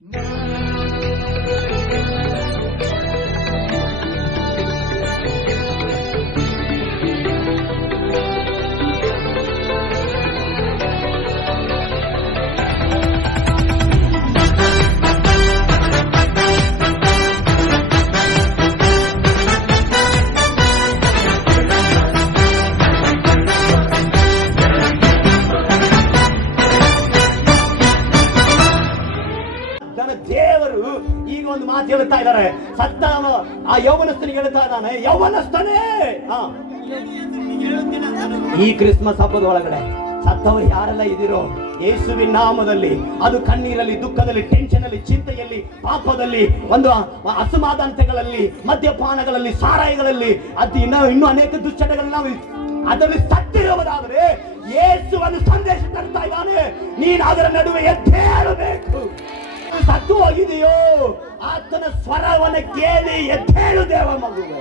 ನನ್ನ ಯೌವನಸ್ಥನಿಗೆ ಇದ್ದಾನೆ, ಯೌವನಸ್ಥನೇ. ಈ ಕ್ರಿಸ್ಮಸ್ ಹಬ್ಬದ ಒಳಗಡೆ ಸತ್ತವರು ಯಾರೆಲ್ಲ ಇದಿರೋ ಯೇಸುವಿನ ನಾಮದಲ್ಲಿ, ಅದು ಕಣ್ಣೀರಲ್ಲಿ, ದುಃಖದಲ್ಲಿ ಟೆನ್ಷನ್ ಅಲ್ಲಿ ಚಿಂತೆಯಲ್ಲಿ, ಪಾಪದಲ್ಲಿ, ಒಂದು ಅಸಮಾಧಾನತೆಗಳಲ್ಲಿ, ಮದ್ಯಪಾನಗಳಲ್ಲಿ, ಸಾರಾಯಿಗಳಲ್ಲಿ ಅದು ಇನ್ನೂ ಇನ್ನೂ ಅನೇಕ ದುಶ್ಚಟಗಳನ್ನ ನಾವು ಅದರಲ್ಲಿ ಸತ್ತಿರುವುದಾದರೆ ಯೇಸುವನ್ನು ಸಂದೇಶ ತರ್ತಾ ಇದ್ದಾನೆ. ನೀನು ಅದರ ನಡುವೆ ಎದ್ದೇಳಬೇಕು. ಸತ್ತು ಹೋಗಿದೆಯೋ ಆತನ ಸ್ವರವನ್ನ ಕೇಳಿ ಎದ್ದೇಳು ದೇವ ಮಗುವೆ.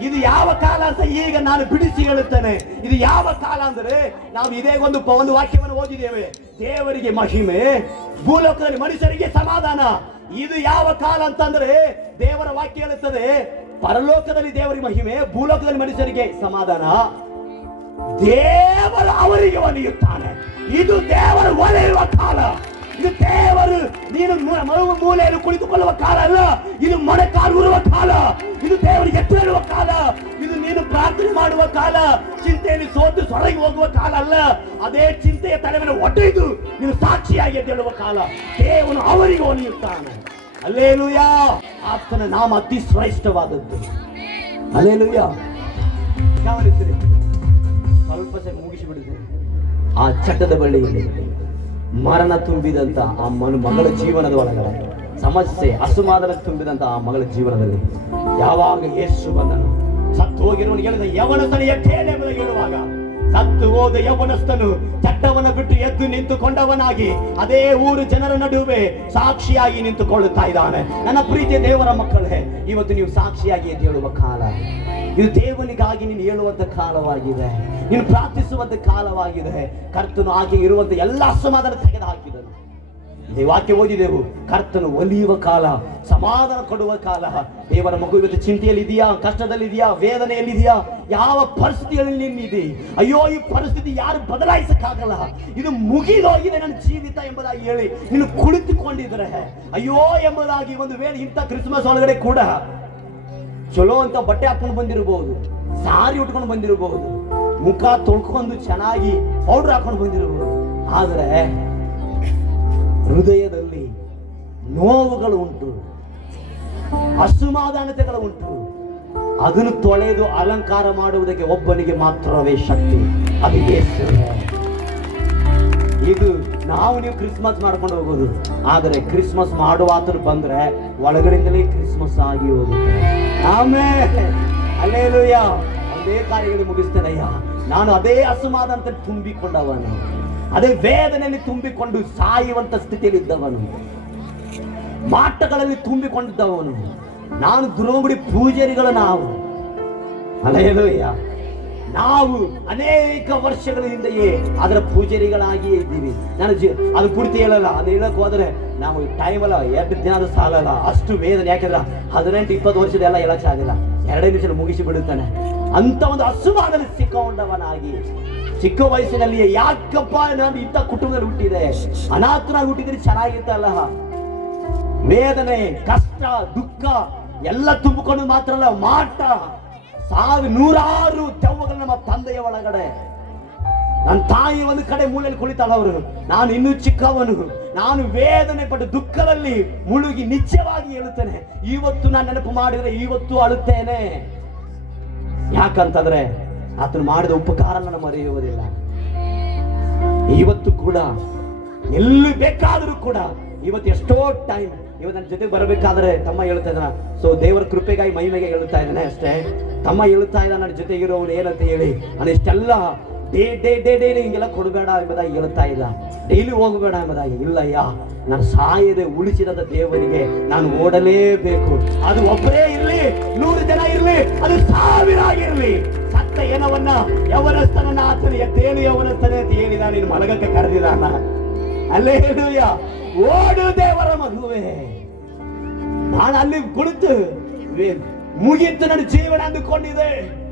ಇದು ಯಾವ ಕಾಲ ಅಂತ ಈಗ ನಾನು ಬಿಡಿಸಿ ಹೇಳುತ್ತೇನೆ. ಇದು ಯಾವ ಕಾಲ ಅಂದ್ರೆ ನಾವು ಇದೇ ಒಂದು ಒಂದು ವಾಕ್ಯವನ್ನು ಓದಿದ್ದೇವೆ. ದೇವರಿಗೆ ಮಹಿಮೆ, ಭೂಲೋಕದಲ್ಲಿ ಮನುಷ್ಯರಿಗೆ ಸಮಾಧಾನ. ಇದು ಯಾವ ಕಾಲ ಅಂತಂದ್ರೆ ದೇವರ ವಾಕ್ಯ ಹೇಳುತ್ತದೆ, ಪರಲೋಕದಲ್ಲಿ ದೇವರಿಗೆ ಮಹಿಮೆ, ಭೂಲೋಕದಲ್ಲಿ ಮನುಷ್ಯರಿಗೆ ಸಮಾಧಾನ. ದೇವರು ಅವರಿಗೆ ಒಲಿಯುತ್ತಾನೆ. ಇದು ದೇವರು ಒಲೆಯುವ ಕಾಲ. ಇದು ದೇವರು. ನೀನು ಮರು ಮೂಲೆಯಲ್ಲಿ ಕುಳಿತುಕೊಳ್ಳುವ ಕಾಲ ಅಲ್ಲ. ಇದು ಮೊಣಕಾಲುರುವ ಕಾಲ. ಇದು ದೇವರು ಎತ್ತೇಳುವ ಕಾಲ. ಇದು ನೀನು ಪ್ರಾರ್ಥನೆ ಮಾಡುವ ಕಾಲ. ಚಿಂತೆಯಲ್ಲಿ ಸೋತು ಸೊರಗಿ ಹೋಗುವ ಕಾಲ ಅಲ್ಲ. ಅದೇ ಚಿಂತೆಯ ತಲೆಮೇಲೆ ಒಡೆದು ನೀನು ಸಾಕ್ಷಿಯಾಗಿ ಎದ್ದೇಳುವ ಕಾಲ. ದೇವನು ಅವರಿಗೆ ಒಲಿಯುತ್ತಾನೆ. ಅಲ್ಲೇಲುಯ. ಆತನ ನಾಮ ಅತಿ ಶ್ರೇಷ್ಠವಾದದ್ದು. ಅಲ್ಲೇಲುಯ. ಸ್ವಲ್ಪ ಸಮಯ ಮುಗಿಸಿ ಬಿಡುತ್ತೇನೆ ಆ ಚಟ್ಟದ ಬಳ್ಳಿಯಲ್ಲಿ. ಮರಣ ತುಂಬಿದಂತ ಆ ಮನು, ಮಗಳ ಜೀವನದ ಒಳಗಡೆ, ಸಮಸ್ಯೆ ಅಸುಮಾದನ ತುಂಬಿದಂತ ಆ ಮಗಳ ಜೀವನದಲ್ಲಿ ಯಾವಾಗ ಯೇಸು ಬಂದನು? ಸತ್ತು ಹೋಗಿರುವನು ಹೇಳಿದ ಯವನಸ್ಥನ ಎದ್ದೇನೆ ಹೇಳುವಾಗ ಸತ್ತು ಹೋದ ಯವನಸ್ಥನು ಚಟ್ಟವನ ಬಿಟ್ಟು ಎದ್ದು ನಿಂತುಕೊಂಡವನಾಗಿ ಅದೇ ಊರು ಜನರ ನಡುವೆ ಸಾಕ್ಷಿಯಾಗಿ ನಿಂತುಕೊಳ್ಳುತ್ತಾ ಇದ್ದಾನೆ. ನನ್ನ ಪ್ರೀತಿಯ ದೇವರ ಮಕ್ಕಳೇ, ಇವತ್ತು ನೀವು ಸಾಕ್ಷಿಯಾಗಿ ಎದ್ದು ಹೇಳುವ ಕಾಲ. ಇದು ದೇವನಿಗಾಗಿ ನೀನು ಹೇಳುವಂತ ಕಾಲವಾಗಿದೆ. ನೀನು ಪ್ರಾರ್ಥಿಸುವಂತ ಕಾಲವಾಗಿದೆ. ಕರ್ತನು ಆಕೆ ಇರುವಂತ ಎಲ್ಲ ಅಸಮಾಧಾನ ತೆಗೆದು ಹಾಕಿದನು ಈ ವಾಕ್ಯ ಓದಿದೆವು, ಕರ್ತನು ಒಲಿಯುವ ಕಾಲ, ಸಮಾಧಾನ ಕೊಡುವ ಕಾಲ. ದೇವರ ಮಗು ಇವತ್ತು ಚಿಂತೆಯಲ್ಲಿ ಇದೆಯಾ ಕಷ್ಟದಲ್ಲಿ ಇದೆಯಾ ವೇದನೆಯಲ್ಲಿ ಇದೆಯಾ ಯಾವ ಪರಿಸ್ಥಿತಿಯಲ್ಲಿ ನಿನ್ನಿದೆ ಅಯ್ಯೋ, ಈ ಪರಿಸ್ಥಿತಿ ಯಾರು ಬದಲಾಯಿಸಕ್ಕಾಗಲ್ಲ. ಇದು ಮುಗಿದೋಗಿದೆ ನನ್ನ ಜೀವಿತ ಎಂಬುದಾಗಿ ಹೇಳಿ ನೀನು ಕುಳಿತುಕೊಂಡಿದ್ರೆ ಅಯ್ಯೋ, ಎಂಬುದಾಗಿ ಒಂದು ವೇಳೆ ಇಂಥ ಕ್ರಿಸ್ಮಸ್ ಒಳಗಡೆ ಕೂಡ ಚಲೋ ಅಂತ ಬಟ್ಟೆ ಹಾಕೊಂಡು ಬಂದಿರಬಹುದು ಸಾರಿ ಉಟ್ಕೊಂಡು ಬಂದಿರಬಹುದು ಮುಖ ತೊಳ್ಕೊಂಡು ಚೆನ್ನಾಗಿ ಪೌಡರ್ ಹಾಕೊಂಡು ಬಂದಿರಬಹುದು ಆದರೆ ಹೃದಯದಲ್ಲಿ ನೋವುಗಳು ಉಂಟು ಅಸಮಾಧಾನತೆಗಳು ಉಂಟು ಅದನ್ನು ತೊಳೆದು ಅಲಂಕಾರ ಮಾಡುವುದಕ್ಕೆ ಒಬ್ಬನಿಗೆ ಮಾತ್ರವೇ ಶಕ್ತಿ, ಅದು ಯೇಸು. ಇದು ನಾವು ನೀವು ಕ್ರಿಸ್ಮಸ್ ಮಾಡ್ಕೊಂಡು ಹೋಗೋದು. ಆದರೆ ಕ್ರಿಸ್ಮಸ್ ಮಾಡುವ ಬಂದ್ರೆ ಒಳಗಡೆಯಿಂದಲೇ ಕ್ರಿಸ್ಮಸ್ ಆಗಿ ಹೋಗುತ್ತೆ. ಅಲ್ಲೇಲುಯ್ಯ ಅದೇ ಕಾರ್ಯಗಳು ಮುಗಿಸ್ತೇನಯ್ಯ ನಾನು ಅದೇ ಅಸಮಾಧಾನದಲ್ಲಿ ತುಂಬಿಕೊಂಡವನು. ಅದೇ ವೇದನೆಯಲ್ಲಿ ತುಂಬಿಕೊಂಡು ಸಾಯುವಂತ ಸ್ಥಿತಿಯಲ್ಲಿ ಇದ್ದವನು ಮಾಟಗಳಲ್ಲಿ ತುಂಬಿಕೊಂಡಿದ್ದವನು. ನಾನು ದುರೋಗುಡಿ ಪೂಜಾರಿಗಳು ನಾವು. ಅಲ್ಲೇಲುಯ್ಯ ನಾವು ಅನೇಕ ವರ್ಷಗಳ ಹಿಂದೆಯೇ ಅದರ ಪೂಜಾರಿಗಳಾಗಿಯೇ ಇದ್ದೀವಿ. ನಾನು ಅದು ಪೂರ್ತಿ ಹೇಳಲ್ಲ, ಅದು ಹೇಳಕ್ ಹೋದ್ರೆ ನಾವು ಟೈಮ್ ಅಲ್ಲ, ಎರಡು ದಿನ ಸಾಲಲ್ಲ. ಅಷ್ಟು ವೇದನೆ, ಯಾಕಂದ್ರೆ ಹದಿನೆಂಟು, ಇಪ್ಪತ್ತು ವರ್ಷದ ಎಲ್ಲ ಹೇಳಕ್ ಆಗಿಲ್ಲ ಎರಡೇ ನಿಮಿಷ ಮುಗಿಸಿ ಬಿಡುತ್ತಾನೆ. ಅಂತ ಒಂದು ಅಸುವಾದಲ್ಲಿ ಸಿಕ್ಕೊಂಡವನಾಗಿ, ಚಿಕ್ಕ ವಯಸ್ಸಿನಲ್ಲಿ ಯಾಕಪ್ಪ ನಾನು ಇಂಥ ಕುಟುಂಬದಲ್ಲಿ ಹುಟ್ಟಿದೆ? ಅನಾಥನಾಗಿ ಹುಟ್ಟಿದ್ರೆ ಚೆನ್ನಾಗಿತ್ತಲ್ಲ. ವೇದನೆ, ಕಷ್ಟ, ದುಃಖ ಎಲ್ಲ ತುಂಬಿಕೊಂಡು ಮಾತ್ರ ಅಲ್ಲ, ಮಾಟ. ಸಾವಿರ ನೂರಾರು ದೆವ್ವಗಳು ನಮ್ಮ ತಂದೆಯ ಒಳಗಡೆ. ನನ್ನ ತಾಯಿ ಒಂದು ಕಡೆ ಮೂಲೆಯಲ್ಲಿ ಕುಳಿತಾಳ ಅವರು. ನಾನು ಇನ್ನೂ ಚಿಕ್ಕವನು. ನಾನು ವೇದನೆ ಪಟ್ಟು ದುಃಖದಲ್ಲಿ ಮುಳುಗಿ ನಿಜವಾಗಿ ಹೇಳುತ್ತೇನೆ. ಇವತ್ತು ನಾನು ನೆನಪು ಮಾಡಿದರೆ ಇವತ್ತು ಅಳುತ್ತೇನೆ. ಯಾಕಂತಂದ್ರೆ ಆತನು ಮಾಡಿದ ಉಪಕಾರ ನಾನು ಮರೆಯುವುದಿಲ್ಲ ಇವತ್ತು ಕೂಡ, ಎಲ್ಲಿ ಬೇಕಾದರೂ ಕೂಡ, ಇವತ್ತು ಎಷ್ಟೋ ಟೈಮ್ ಇವತ್ತು ನನ್ನ ಜೊತೆ ಬರಬೇಕಾದ್ರೆ ತಮ್ಮ ಹೇಳ್ತಾ ಇದ್ದಾನ. ಸೊ ದೇವರ ಕೃಪೆಗಾಗಿ ಮಹಿಮೆಗೆ ಹೇಳ್ತಾ ಇದ್ದಾನೆ ಅಷ್ಟೇ. ತಮ್ಮ ಹೇಳ್ತಾ ಇದ್ದಾನೆ ನನ್ನ ಜೊತೆಗೆ ಜೊತೆಗಿರೋನು ಏನಂತ ಹೇಳಿ. ನಾನು ಇಷ್ಟೆಲ್ಲ ಡೇ ಡೇ ಡೇ ಡೇ ಹಿಂಗೆಲ್ಲ ಕೊಡಬೇಡ ಎಂಬುದಾಗಿ ಹೇಳ್ತಾ ಇಲ್ಲ. ಡೈಲಿ ಹೋಗಬೇಡ ಎಂಬುದಾಗಿ ಇಲ್ಲಯ್ಯ ನಾನು ಸಾಯದೆ ಉಳಿಸಿದ ದೇವರಿಗೆ ನಾನು ಓಡಲೇಬೇಕು. ಅದು ಒಬ್ಬರೇ ಇರಲಿ, ನೂರು ಜನ ಇರಲಿ, ಅದು ಸಾವಿರ ಆಗಿರಲಿ ಸತ್ತ ಏನವನ್ನ ಯವನಸ್ಥನನ್ನ ಆತನ ಎತ್ತೇನು ಯವನಸ್ಥನೇ ಅಂತ ಹೇಳಿದ, ನೀನು ಮಲಗಕ್ಕೆ ಕರೆದಿದ್ದಾನ ಅಲ್ಲೇಲೂಯ ಓಡು ದೇವರ ಮಗುವೆ. ನಾನು ಅಲ್ಲಿ ಕುಳಿತು ಮುಗಿಯಿತು ನನ್ನ ಜೀವನ ಅಂದುಕೊಂಡಿದೆ.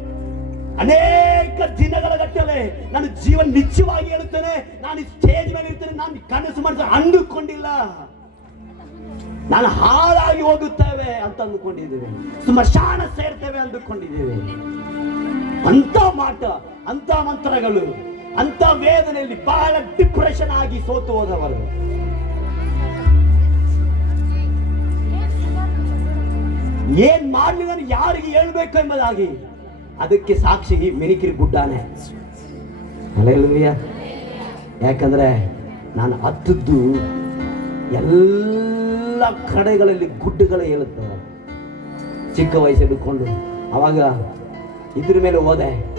ಅನೇಕ ದಿನಗಳ ಗಟ್ಟಲೆ ನನ್ನ ಜೀವನ ನಿಜವಾಗಿ ಹೇಳುತ್ತೇನೆ. ನಾನು ಸ್ಟೇಜ್ ಮೇಲೆ ಇರ್ತೇನೆ. ನಾನು ಕನಸು ಮಾಡಿದ್ರೆ ಅಂದುಕೊಂಡಿಲ್ಲ. ನಾನು ಹಾಳಾಗಿ ಹೋಗುತ್ತೇವೆ ಅಂತ ಅಂದುಕೊಂಡಿದ್ದೇವೆ. ಸ್ಮಶಾನ ಸೇರ್ತೇವೆ ಅಂದುಕೊಂಡಿದ್ದೇವೆ. ಅಂತ ಮಾಟ ಅಂತ ಮಂತ್ರಗಳು. ಅಂತ ವೇದನೆಯಲ್ಲಿ ಬಹಳ ಡಿಪ್ರೆಷನ್ ಆಗಿ ಸೋತು ಹೋದವರು. ಏನ್ ಮಾಡ್ಲಿ ನಾನು ಯಾರಿಗೆ ಹೇಳ್ಬೇಕು ಎಂಬುದಾಗಿ ಅದಕ್ಕೆ ಸಾಕ್ಷಿ ಮಿನಿಕಿರಿ ಗುಡ್ಡಾನೆ. ಅಲ್ಲೆಲ್ಲೂಯ್ಯ. ಯಾಕಂದ್ರೆ ನಾನು ಹತ್ತದ್ದು ಎಲ್ಲ ಕಡೆಗಳಲ್ಲಿ ಗುಡ್ಡಗಳೇ ಹೇಳುತ್ತವೆ ಚಿಕ್ಕ ವಯಸ್ಸು ಅವಾಗ ಇದ್ರ ಮೇಲೆ ಹೋದೆ.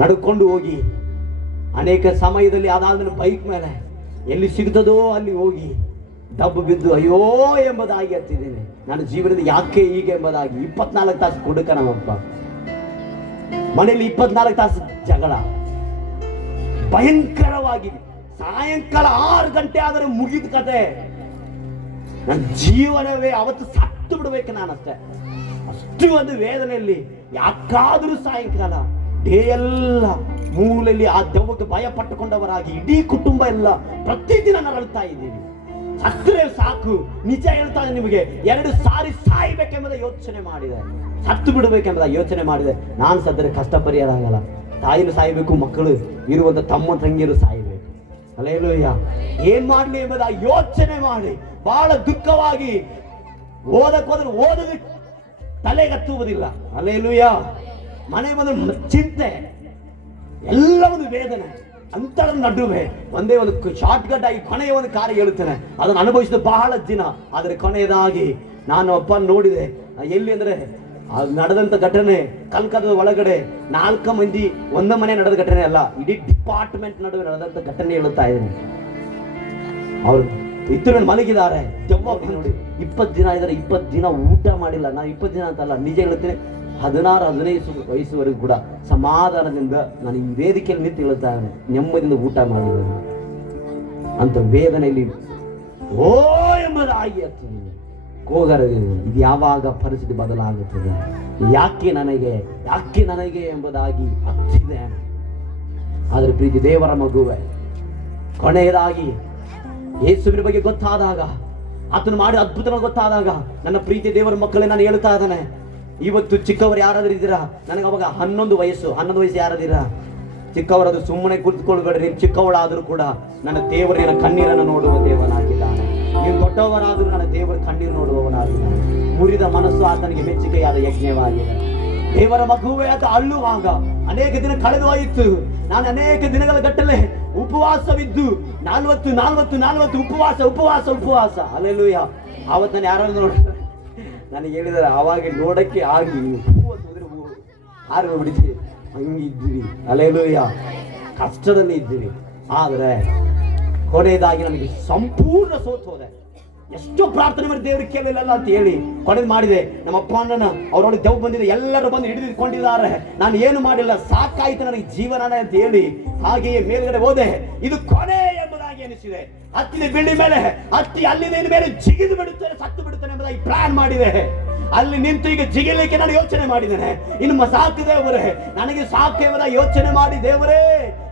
ನಡ್ಕೊಂಡು ಹೋಗಿ. ಅನೇಕ ಸಮಯದಲ್ಲಿ ಅದಾದ್ಮೇಲೆ ಬೈಕ್ ಮೇಲೆ ಎಲ್ಲಿ ಸಿಗ್ತದೋ ಅಲ್ಲಿ ಹೋಗಿ. ಡಬ್ಬು ಬಿದ್ದು, ಅಯ್ಯೋ ಎಂಬುದಾಗಿ ಹತ್ತಿದ್ದೇನೆ ನನ್ನ ಜೀವನದ ಯಾಕೆ ಈಗ ಎಂಬುದಾಗಿ ಇಪ್ಪತ್ನಾಲ್ಕು ತಾಸು ಕುಡುಕ ನಮ್ಮಪ್ಪ ಮನೆಯಲ್ಲಿ ಇಪ್ಪತ್ನಾಲ್ಕು ತಾಸು ಜಗಳ. ಭಯಂಕರವಾಗಿ. ಸಾಯಂಕಾಲ ಆರು ಗಂಟೆ ಆದರೆ ಮುಗಿದ ಕತೆ. ನನ್ನ ಜೀವನವೇ ಅವತ್ತು ಸತ್ತು ಬಿಡ್ಬೇಕು ನಾನಷ್ಟೇ. ಅಷ್ಟು ಒಂದು ವೇದನೆಯಲ್ಲಿ ಯಾಕಾದರೂ ಸಾಯಂಕಾಲ ಡೇ ಎಲ್ಲ ಮೂಲೆಯಲ್ಲಿ ಆ ದೆವ್ವಕ್ಕೆ ಭಯ ಪಟ್ಟುಕೊಂಡವರಾಗಿ ಇಡೀ ಕುಟುಂಬ ಎಲ್ಲ ಪ್ರತಿದಿನ ನರಳ್ತಾ ಇದ್ದೀವಿ. ಸತ್ತರೆ ಸಾಕು. ನಿಜ ಹೇಳ್ತಾ ನಿಮಗೆ, ಎರಡು ಸಾರಿ ಸಾಯ್ಬೇಕೆಂಬುದ ಯೋಚನೆ ಮಾಡಿದೆ. ಸತ್ತು ಬಿಡಬೇಕೆಂಬುದ ಯೋಚನೆ ಮಾಡಿದೆ. ನಾನು ಸದ್ದರೆ ಕಷ್ಟ ಪರಿಹಾರ ಆಗಲ್ಲ ತಾಯಿನೂ ಸಾಯ್ಬೇಕು, ಮಕ್ಕಳು ಇರುವಂತ ತಮ್ಮ ತಂಗಿಯರು ಸಾಯ್ಬೇಕು. ಅಲ್ಲೇಲೋಯ್ಯ. ಏನ್ ಮಾಡಲಿ ಎಂಬುದ ಯೋಚನೆ ಮಾಡಿ. ಬಹಳ ದುಃಖವಾಗಿ ಓದಕ್ಕೋದ್ರೆ ಓದೋದು ತಲೆಗತ್ತುವುದಿಲ್ಲ ಅಲ್ಲೇಲೂಯ್ಯ. ಮನೆ ಬಂದ್ರೆ ಚಿಂತೆ ಎಲ್ಲ ಒಂದು ವೇದನೆ ಅಂತರ ನಡುವೆ ಒಂದೇ ಒಂದು ಶಾರ್ಟ್ ಕಟ್ ಆಗಿ ಕೊನೆಯ ಒಂದು ಕಾರ್ಯ ಹೇಳುತ್ತೇನೆ. ಅದನ್ನು ಅನುಭವಿಸಿದ ಬಹಳ ದಿನ, ಆದರೆ ಕೊನೆಯದಾಗಿ ನಾನು ಅಪ್ಪ ನೋಡಿದೆ. ಎಲ್ಲಿ ಅಂದ್ರೆ ನಡೆದಂತ ಘಟನೆ, ಕಲ್ಕತ್ತಾದ ಒಳಗಡೆ ನಾಲ್ಕು ಮಂದಿ, ಒಂದ ಮನೆ ನಡೆದ ಘಟನೆ ಅಲ್ಲ, ಇಡೀ ಡಿಪಾರ್ಟ್ಮೆಂಟ್ ನಡುವೆ ನಡೆದಂತ ಘಟನೆ ಹೇಳುತ್ತಾ ಇದ್ದೀನಿ. ಅವರು ಇತ್ತು ಮಲಗಿದ್ದಾರೆ. ಜವಾಬ್ ನೋಡಿ ಇಪ್ಪತ್ತು ದಿನ ಇದ್ದಾರೆ, ಇಪ್ಪತ್ತು ದಿನ ಊಟ ಮಾಡಿಲ್ಲ. ನಾನು ಇಪ್ಪತ್ತು ದಿನ ಅಂತಲ್ಲ, ನಿಜ ಹೇಳ್ತೇನೆ ಹದಿನಾರು, ಹದಿನೈದು ವಯಸ್ಸುವರೆಗೂ ಕೂಡ ಸಮಾಧಾನದಿಂದ ನಾನು ಈ ವೇದಿಕೆಯಲ್ಲಿ ನಿಂತು ಹೇಳ್ತಾ ಇದ್ದೇನೆ ನೆಮ್ಮದಿಯಿಂದ ಊಟ ಮಾಡಿದ್ದೇನೆ ಅಂತ ವೇದನೆಯಲ್ಲಿ, ಓ ಎಂಬುದಾಗಿ ಕೋಗರ ಇದು. ಯಾವಾಗ ಪರಿಸ್ಥಿತಿ ಬದಲಾಗುತ್ತದೆ? ಯಾಕೆ ನನಗೆ ಯಾಕೆ ನನಗೆ ಎಂಬುದಾಗಿ ಹತ್ತಿದೆ ಆದರೆ ಪ್ರೀತಿ ದೇವರ ಮಗುವೆ, ಕೊನೆಯದಾಗಿ ಯೇಸುವಿನ ಬಗ್ಗೆ ಗೊತ್ತಾದಾಗ, ಆತನು ಮಾಡಿ ಅದ್ಭುತವಾಗಿ ಗೊತ್ತಾದಾಗ, ನನ್ನ ಪ್ರೀತಿ ದೇವರ ಮಕ್ಕಳೇ, ನಾನು ಹೇಳ್ತಾ ಇದ್ದಾನೆ ಇವತ್ತು ಚಿಕ್ಕವರು ಯಾರಾದ್ರೂ ಇದ್ದೀರಾ? ನನಗೆ ಅವಾಗ ಹನ್ನೊಂದು ವಯಸ್ಸು. ಹನ್ನೊಂದು ವಯಸ್ಸು ಯಾರಾದಿರಾ ಚಿಕ್ಕವರದು ಸುಮ್ಮನೆ ಕುಳಿತುಕೊಳ್ಬೇಡ್ರಿ ನೀವು ಚಿಕ್ಕವಳಾದರೂ ಕೂಡ ನನ್ನ ದೇವರಿನ ಕಣ್ಣೀರನ್ನು ನೋಡುವ ದೇವನಾಗಿದ್ದಾನೆ. ನೀವು ದೊಡ್ಡವರಾದರೂ ನನ್ನ ದೇವರ ಕಣ್ಣೀರು ನೋಡುವವನಾಗಿದ್ದಾನೆ. ಮುರಿದ ಮನಸ್ಸು ಆತನಿಗೆ ಮೆಚ್ಚುಗೆಯಾದ ಯಜ್ಞವಾಗಿದೆ. ದೇವರ ಮಗುವೇ ಆತ ಅಳ್ಳುವಾಗ ಅನೇಕ ದಿನ ಕಳೆದು ಹೋಯಿತು ನಾನು ಅನೇಕ ದಿನಗಳ ಗಟ್ಟಲೆ ಉಪವಾಸವಿದ್ದು. ನಾಲ್ವತ್ತು ನಾಲ್ವತ್ತು ನಾಲ್ವತ್ತು ಉಪವಾಸ ಉಪವಾಸ ಉಪವಾಸ. ಅಲ್ಲೆಲ್ಲೂಯ್ಯ ಆವತ್ತು ನಾನು ಯಾರನ್ನು ನೋಡ ನನಗೆ ಹೇಳಿದರೆ, ಆವಾಗ ನೋಡಕ್ಕೆ ಆಗಿ ಹಾರಿ ಬಿಡಿಸಿ ಹಂಗಿದ್ದೀರಿ. ಅಲ್ಲೆಲ್ಲೂಯ್ಯ ಕಷ್ಟದಲ್ಲಿ ಇದ್ದೀರಿ. ಆದರೆ ಕೊನೆಯದಾಗಿ ನನಗೆ ಸಂಪೂರ್ಣ ಸೋತು ಹೋದೆ. ಎಷ್ಟು ಪ್ರಾರ್ಥನೆ ಮಾಡಿ ದೇವ್ರಿಗೆ ಕೇಳಲಿಲ್ಲ ಅಂತ ಹೇಳಿ ಕೊನೆದು ಮಾಡಿದೆ. ನಮ್ಮ ಅಪ್ಪ ಅಣ್ಣನ ಅವರೊಳಗೆ ದೆವ್ ಬಂದಿದೆ. ಎಲ್ಲರೂ ಬಂದು ಹಿಡಿದುಕೊಂಡಿದ್ದಾರೆ ನಾನು ಏನು ಮಾಡಿಲ್ಲ, ಸಾಕಾಯ್ತು ನನಗೆ ಜೀವನ ಅಂತ ಹೇಳಿ ಹಾಗೆಯೇ ಮೇಲ್ಗಡೆ ಹೋದೆ. ಇದು ಕೊನೆ ಎನಿಸಿದೆ ಹತ್ತಿದ ಬಿಲ್ಡಿ ಮೇಲೆ, ಹತ್ತಿ ಅಲ್ಲಿನ ಮೇಲೆ ಜಿಗಿದು ಬಿಡುತ್ತೇನೆ, ಸತ್ತು ಬಿಡುತ್ತೇನೆ ಎಂಬುದಾಗಿ ಪ್ಲಾನ್ ಮಾಡಿದೆ. ಅಲ್ಲಿ ನಿಂತು ಈಗ ಜಿಗಿಲಿಕ್ಕೆ ನಾನು ಯೋಚನೆ ಮಾಡಿದ್ದೇನೆ. ಇನ್ನು ಸಾಕು ದೇವರೇ, ನನಗೆ ಸಾಕು ಎಂಬುದ ಯೋಚನೆ ಮಾಡಿ ದೇವರೇ,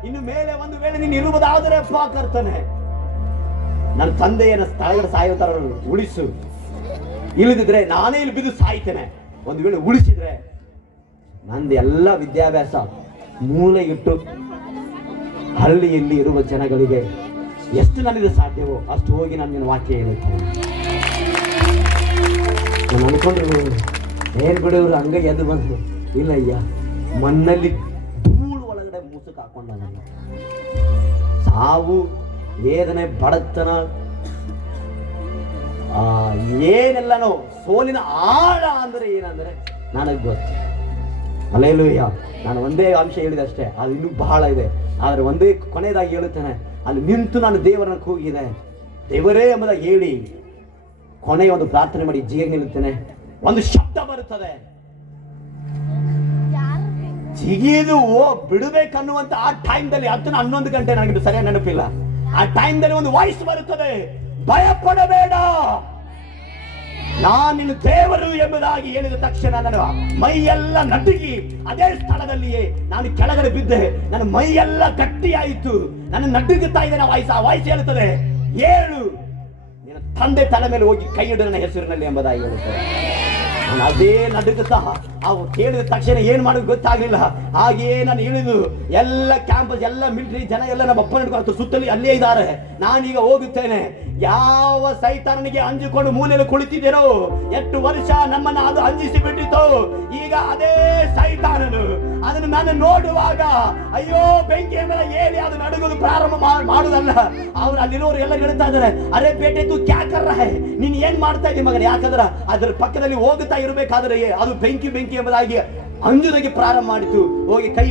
ಇನ್ನು ಮೇಲೆ ಒಂದು ವೇಳೆ ನೀನು ಇರುವುದಾದರೆ ಅಪ್ಪ ಕರ್ತನೆ. ನನ್ನ ತಂದೆಯನ್ನ ಸ್ಥಳಗಳ ಸಾಯುತ್ತಾರೆ ಉಳಿಸು. ಇಳಿದಿದ್ರೆ ನಾನೇ ಇಲ್ಲಿ ಬಿದ್ದು ಸಾಯ್ತೇನೆ. ಒಂದು ವೇಳೆ ಉಳಿಸಿದ್ರೆ ನಂದು ಎಲ್ಲ ವಿದ್ಯಾಭ್ಯಾಸ ಮೂಲೆ ಇಟ್ಟು ಹಳ್ಳಿಯಲ್ಲಿ ಇರುವ ಜನಗಳಿಗೆ ಎಷ್ಟು ನನಗೆ ಸಾಧ್ಯವೋ ಅಷ್ಟು ಹೋಗಿ ನಾನು ನಿನ್ನ ವಾಕ್ಯ ಹೇಳುತ್ತೆ ನಾನು ಅನ್ಕೊಂಡ್ರು, ಏನ್ ಬಿಡೋರು ಹಂಗೆ ಎದ್ದು ಬಂದರು. ಇಲ್ಲ ಅಯ್ಯ ಮಣ್ಣಲ್ಲಿ ಧೂಳು ಒಳಗಡೆ ಮೂಸಕ್ಕೆ ಹಾಕೊಂಡ ನಾನು. ಸಾವು, ವೇದನೆ, ಬಡತನ ಏನೆಲ್ಲನೋ ಸೋಲಿನ ಆಳ ಅಂದ್ರೆ ಏನಂದ್ರೆ ನನಗೆ ಗೊತ್ತು. ಅಲ್ಲೇಲೂಯ್ಯ ನಾನು ಒಂದೇ ಅಂಶ ಹೇಳಿದೆ ಅಷ್ಟೇ, ಅದು ಇನ್ನೂ ಬಹಳ ಇದೆ. ಆದರೆ ಒಂದೇ ಕೊನೆಯದಾಗಿ ಹೇಳುತ್ತೇನೆ ಅಲ್ಲಿ ನಿಂತು ನಾನು ದೇವರನ್ನ ಕೂಗಿದೆ. ದೇವರೇ ಎಂಬುದಾಗಿ ಹೇಳಿ ಕೊನೆಯ ಒಂದು ಪ್ರಾರ್ಥನೆ ಮಾಡಿ ಜೀವ ನಿಲ್ಲುತ್ತೇನೆ? ಒಂದು ಶಬ್ದ ಬರುತ್ತದೆ. ಜಿಗಿದು ಓ, ಬಿಡಬೇಕನ್ನುವಂತ ಆ ಟೈಮ್ದಲ್ಲಿ ಹತ್ತು ಹನ್ನೊಂದು ಗಂಟೆ ನನಗೆ ಸರಿಯಾಗಿ ನೆನಪಿಲ್ಲ. ಆ ಟೈಮ್ದಲ್ಲಿ ಒಂದು ವಾಯ್ಸ್ ಬರುತ್ತದೆ. ಭಯಪಡಬೇಡ. ನಾನು ದೇವರು ಎಂಬುದಾಗಿ ಹೇಳಿದ ತಕ್ಷಣ ನಾನು ಮೈಯೆಲ್ಲ ನಟಿಗಿ ಅದೇ ಸ್ಥಳದಲ್ಲಿಯೇ ನಾನು ಕೆಳಗಡೆ ಬಿದ್ದೆ. ನನ್ನ ಮೈಯೆಲ್ಲ ಗಟ್ಟಿಯಾಯಿತು. ನನ್ನ ನಡುಗುತ್ತಾ ಇದೆ ವಾಯ್ಸ. ವಾಯ್ಸ್ ಹೇಳುತ್ತದೆ, ಏಳು, ನಿನ್ನ ತಂದೆ ತಲೆ ಮೇಲೆ ಹೋಗಿ ಕೈ ನನ್ನ ಹೆಸರಿನಲ್ಲಿ ಎಂಬುದಾಗಿ ಹೇಳುತ್ತದೆ. ಅದೇ ಸಹ ಅವು ಕೇಳಿದ ತಕ್ಷಣ ಏನ್ ಮಾಡೋದು ಗೊತ್ತಾಗ್ಲಿಲ್ಲ. ಹಾಗೇ ನಾನು ಇಳಿದು ಎಲ್ಲ ಕ್ಯಾಂಪಸ್ ಎಲ್ಲ ಮಿಲಿಟರಿ ಜನ ಎಲ್ಲ ನಮ್ಮ ಅಪ್ಪನ ಹಿಡ್ಕೊಂಡು ಸುತ್ತಲಿ ಅಲ್ಲೇ ಇದ್ದಾರೆ. ನಾನೀಗ ಹೋಗುತ್ತೇನೆ. ಯಾವ ಸೈತಾನನಿಗೆ ಅಂಜಿಕೊಂಡು ಮೂಲೆಯಲ್ಲಿ ಕುಳಿತಿದ್ದೀರೋ ಎಷ್ಟು ವರ್ಷ ನಮ್ಮನ್ನ ಅದು ಅಂಜಿಸಿ ಬಿಟ್ಟಿತ್ತು ಈಗ ಅದೇ ಸೈತಾನನು. ಅದನ್ನು ನಾನು ನೋಡುವಾಗ, ಅಯ್ಯೋ, ಬೆಂಕಿಯ ಮೇಲೆ ಏರಿ ಅದು ನಡುಗೋದು ಪ್ರಾರಂಭ ಮಾಡುದಲ್ಲ. ಅವ್ರು ಅಲ್ಲಿರೋರು ಎಲ್ಲ ಹೇಳ್ತಾ ಇದಾರೆ ಅರೆ ಬೇಟೆ, ತು ಕ್ಯಾ ಕರ್ ರಹ. ಹೈ? ನೀನ್ ಏನ್ ಮಾಡ್ತಾ ಇದ್ದೀನಿ ಮಗನ? ಯಾಕಂದ್ರ ಅದ್ರ ಪಕ್ಕದಲ್ಲಿ ಹೋಗುತ್ತಾ ಇರಬೇಕಾದ್ರೆ ಅದು ಬೆಂಕಿ ಬೆಂಕಿ ಎಂಬುದಾಗಿ ಅಂಜುದಾಗಿ ಪ್ರಾರಂಭ ಮಾಡಿತು. ಹೋಗಿ ಕೈ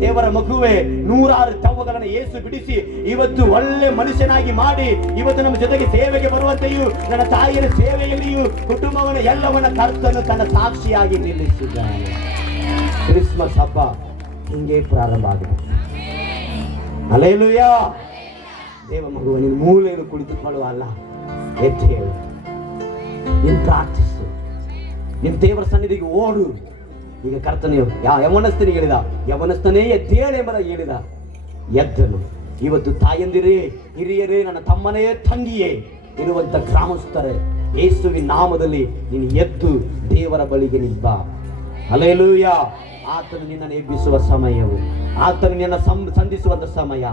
ದೇವರ ಮಗುವೆ, ನೂರಾರು ತವ್ವಗಳನ್ನು ಏಸು ಬಿಡಿಸಿ ಇವತ್ತು ಒಳ್ಳೆ ಮನುಷ್ಯನಾಗಿ ಮಾಡಿ ಇವತ್ತು ನಮ್ಮ ಜೊತೆಗೆ ಸೇವೆಗೆ ಬರುವಂತೆಯೂ, ನನ್ನ ತಾಯಿಯ ಸೇವೆಯಲ್ಲಿಯೂ ಕುಟುಂಬವನ್ನು ಎಲ್ಲವನ್ನ ಕರ್ತನು ತನ್ನ ಸಾಕ್ಷಿಯಾಗಿ ನಿಲ್ಲಿಸಿದ್ದಾನೆ. ಕ್ರಿಸ್ಮಸ್ ಹಬ್ಬ ಹಿಂಗೆ ಪ್ರಾರಂಭ ಆಗಿದೆ. ಅಲೆಲುಯ್ಯ ದೇವ ಮಗುವ ನಿನ್ನ ಮೂಲೆಯನ್ನು ಕುಳಿತುಕೊಳ್ಳುವ ಅಲ್ಲ ಎದ್ದು ಹೇಳು. ನೀನು ಪ್ರಾರ್ಥಿಸು. ನಿನ್ನ ದೇವರ ಸನ್ನಿಧಿಗೆ ಓಡು. ಈಗ ಕರ್ತನೆಯು ಯಾ ಯವನಸ್ಥನಿಗೆ ಹೇಳಿದ, ಯವನಸ್ಥನೇ ಎದ್ದೇಳೆ ಎಂಬುದಾಗಿ ಹೇಳಿದ. ಎದ್ದನು. ಇವತ್ತು ತಾಯಂದಿರೇ, ಹಿರಿಯರೇ, ನನ್ನ ತಮ್ಮನೇ, ತಂಗಿಯೇ, ಇರುವಂತ ಗ್ರಾಮಸ್ಥರೇ, ಯೇಸುವಿನ ನಾಮದಲ್ಲಿ ನೀನು ಎದ್ದು ದೇವರ ಬಳಿಗೆ ನಿಬ್ಬ ಅಲೆಲೂಯ ಆತನು ನಿನ್ನನ್ನು ಎಬ್ಬಿಸುವ ಸಮಯವು, ಆತನು ನಿನ್ನ ಸಂಧಿಸುವಂತ ಸಮಯ.